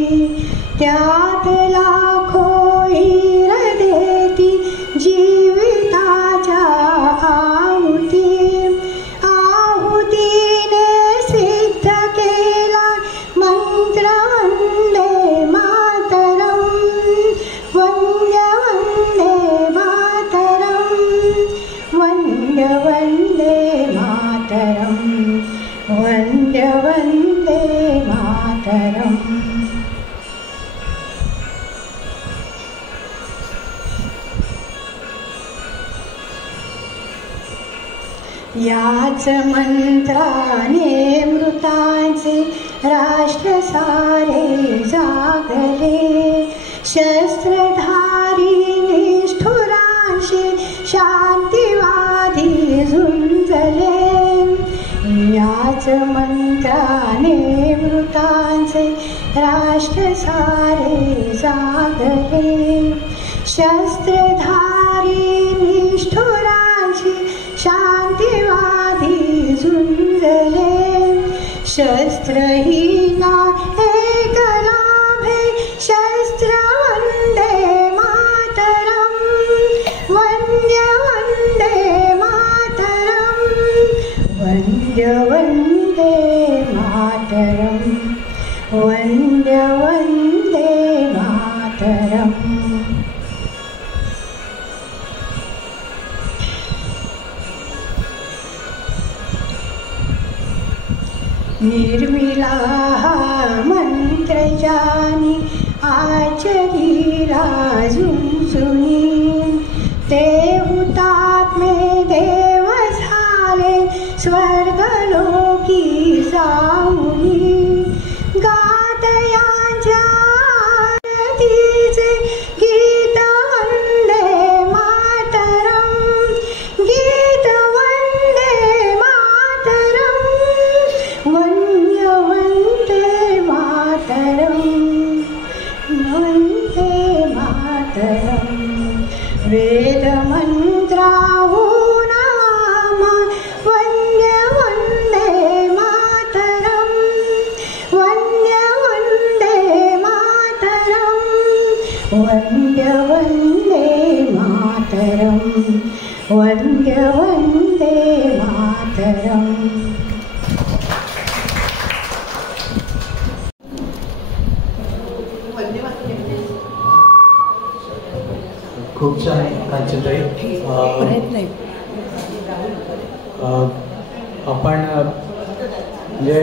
त्यात लाखो वीर देती जीविताच्या आहुती, आहुतीने सिद्ध केला मंत्र वंदे मातरम, वंद्य वंदे मातरम, वंद्य वंदे मातरम, वंद्य वंदे मातरम. याच मंत्राने मृतांचे राष्ट्र सारे जागले, शस्त्रधारी निष्ठुरांशी शांतिवादी झुंजले. याच मंत्राने मृतांचे राष्ट्र सारे जागले, शस्त्रधारी निष्ठुरांशी शांतिवादी झुंजले. शस्त्रहीना एक लाभे शस्त्र वंदे मातरम, वंद्य वंदे मातरम, वंद्य वंदे मातरम, वंद्य वंदे मातरम. निर्मिला मंत्र जानी आचरीला झुंझुनी, ते हुतात्मे देव झाले स्वर्गलोकी जाऊनी. गात यांच्या आरतीचे गीत वंदे मातरम, गीत वंदे मातरम, वंद्य वंदे मातरम, वंदे मातरम. वेद मंत्राहून आम्हा वंद्य वंदे मातरम, वंद्य वंदे मातरम, वंद्य वंदे मातरम, वंद्य वंदे मातरम. खूप छान कांचनताई. आपण म्हणजे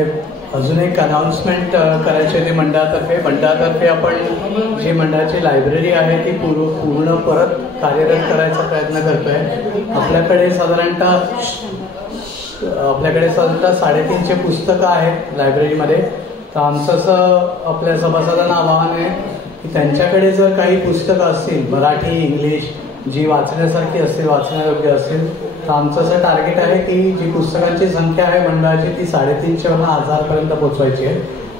अजून एक अनाऊन्समेंट करायची होती मंडळातर्फे आपण जी मंडळाची लायब्ररी आहे ती पूर्ण परत कार्यरत करायचा प्रयत्न करतोय. आपल्याकडे साधारणतः 350 पुस्तकं आहेत लायब्ररीमध्ये. तर आमचं असं आपल्या सभासदांना आवाहन आहे की त्यांच्याकडे जर काही पुस्तकं असतील मराठी इंग्लिश जी वाचण्यासारखी असतील वाचण्यायोग्य असतील तर आमचं असं टार्गेट आहे की जी पुस्तकांची संख्या आहे मंडळाची ती 350 वरून 1000 पोचवायची आहे.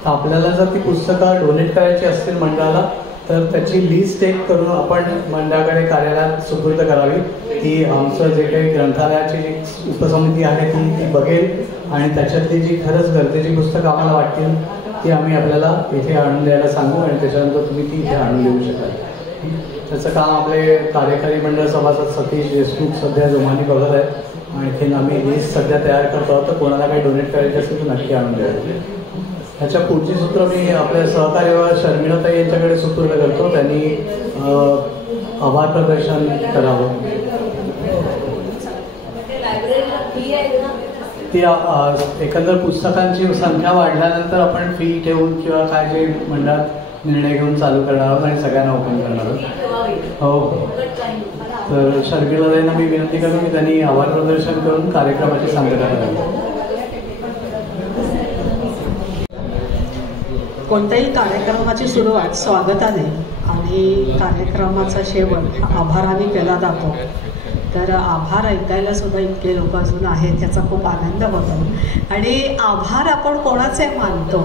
तर आपल्याला जर ती पुस्तकं डोनेट करायची असतील मंडळाला तर त्याची लिस्ट एक करून आपण मंडळाकडे कार्यालयात सुपूर्द करावी. ती आमचं जे काही ग्रंथालयाची जी उपसमिती आहे ती बघेल आणि त्याच्यातली जी खरंच गरजेची पुस्तकं आम्हाला वाटतील ती आम्ही आपल्याला इथे आणून द्यायला सांगू आणि त्याच्यानंतर तुम्ही ती इथे आणून देऊ शकाल. त्याचं काम आपले कार्यकारी मंडळ सभासद सतीश देशमुख सध्या जोमानी बघत आहेत. आणखीन आम्ही लिस्ट सध्या तयार करतो आहोत. तर कोणाला काही डोनेट करायचे असेल तर नक्की आणून द्यायला. ह्याच्या पुढची सूत्र मी आपल्या सहकार्य शर्मिलाताई यांच्याकडे सुपूर्द करतो. त्यांनी आभार प्रदर्शन करावं. ती एकंदर पुस्तकांची संख्या वाढल्यानंतर आपण फी ठेवून किंवा काय जे मंडळात निर्णय घेऊन चालू करणार आहोत आणि सगळ्यांना ओपन करणार आहोत. हो. तर शर्मिलाताईंना मी विनंती करतो की त्यांनी आभार प्रदर्शन करून कार्यक्रमाची सांगता करावी. कोणत्याही कार्यक्रमाची सुरुवात स्वागताने आणि कार्यक्रमाचा शेवट आभाराने केला जातो. तर आभार ऐकायला सुद्धा इतके लोक अजून आहेत त्याचा खूप आनंद होतो. आणि आभार आपण कोणाचे मानतो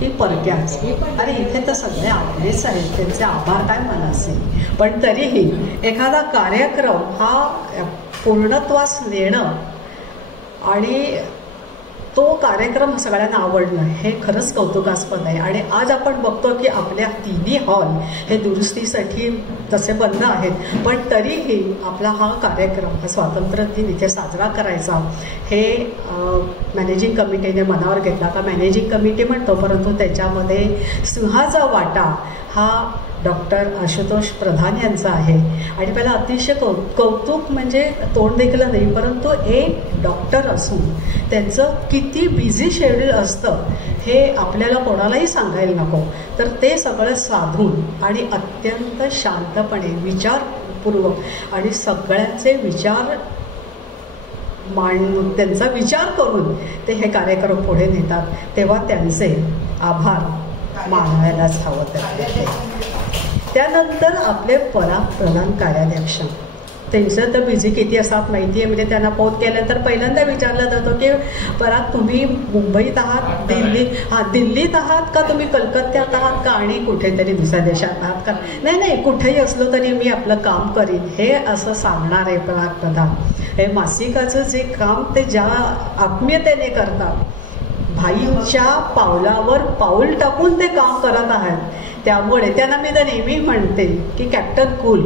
की परक्याच. अरे इथे तर सगळे आपलेच आहेत त्यांचे आभार काय मनाचे. पण तरीही एखादा कार्यक्रम हा पूर्णत्वास नेणं आणि तो कार्यक्रम सगळ्यांना आवडणं हे खरंच कौतुकास्पद आहे. आणि आज आपण बघतो की आपल्या तिन्ही हॉल हे दुरुस्तीसाठी तसे बंद आहेत. पण तरीही आपला हा कार्यक्रम हा स्वातंत्र्य दिन इथे साजरा करायचा हे मॅनेजिंग कमिटीने मनावर घेतला. का मॅनेजिंग कमिटी म्हणतो परंतु त्याच्यामध्ये सिंहाचा वाटा हा डॉक्टर आशुतोष प्रधान यांचा आहे. आणि मला अतिशय कौतुक म्हणजे तोंड देखील नाही परंतु एक डॉक्टर असून त्यांचं किती बिझी शेड्यूल असतं हे आपल्याला कोणालाही सांगायला नको. तर ते सगळं साधून आणि अत्यंत शांतपणे विचारपूर्वक आणि सगळ्यांचे विचार त्यांचा विचार करून ते हे कार्यक्रम पुढे नेतात. तेव्हा त्यांचे आभार मानायलाच हवं. त्यानंतर आपले प्रधान कार्याध्यक्ष त्यांचं तर बिझी किती असतात माहिती आहे. म्हणजे त्यांना फोन केल्यानंतर पहिल्यांदा विचारलं जातं की पराग तुम्ही मुंबईत आहात दिल्लीत आहात का तुम्ही कलकत्त्यात आहात का आणि कुठेतरी दुसऱ्या देशात आहात का. नाही कुठेही असलो तरी मी आपलं काम करीन हे असं सांगणार आहे पराग प्रधान. हे मासिकाचं जे काम ते ज्या आत्मीयतेने करतात भाईच्या पावलावर पाऊल टाकून ते काम करत आहेत. त्यामुळे त्यांना मी तर नेहमी म्हणते की कॅप्टन कूल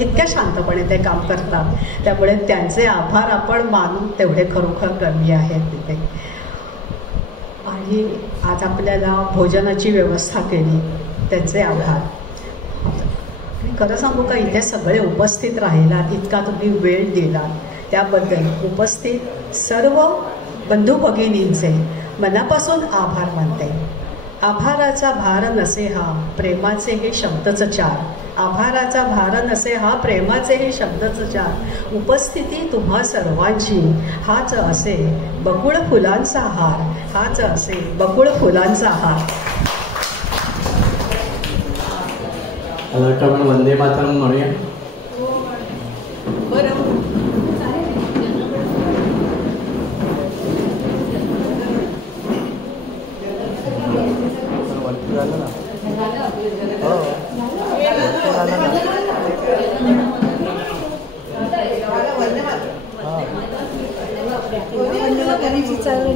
इतक्या शांतपणे ते काम करतात. त्यामुळे त्यांचे आभार आपण मानून तेवढे खरोखर कमी आहेत तिथे. आणि आज आपल्याला भोजनाची व्यवस्था केली त्यांचे आभार. खरं सांगू का इथे सगळे उपस्थित राहिलात इतका तुम्ही वेळ दिलात त्याबद्दल उपस्थित सर्व बंधू भगिनींचे मनापासून आभार मानते. आभाराचा भार नसे हा प्रेमाचे हे शब्दच चार. आभाराचा भार नसे हा प्रेमाचे हे शब्दच चार. उपस्थिती तुम्हा सर्वांची हाच असे बकुळ फुलांचा हार. हाच असे बकुळ फुलांचा हार. आपण वंदे मातरम म्हणूया. चालू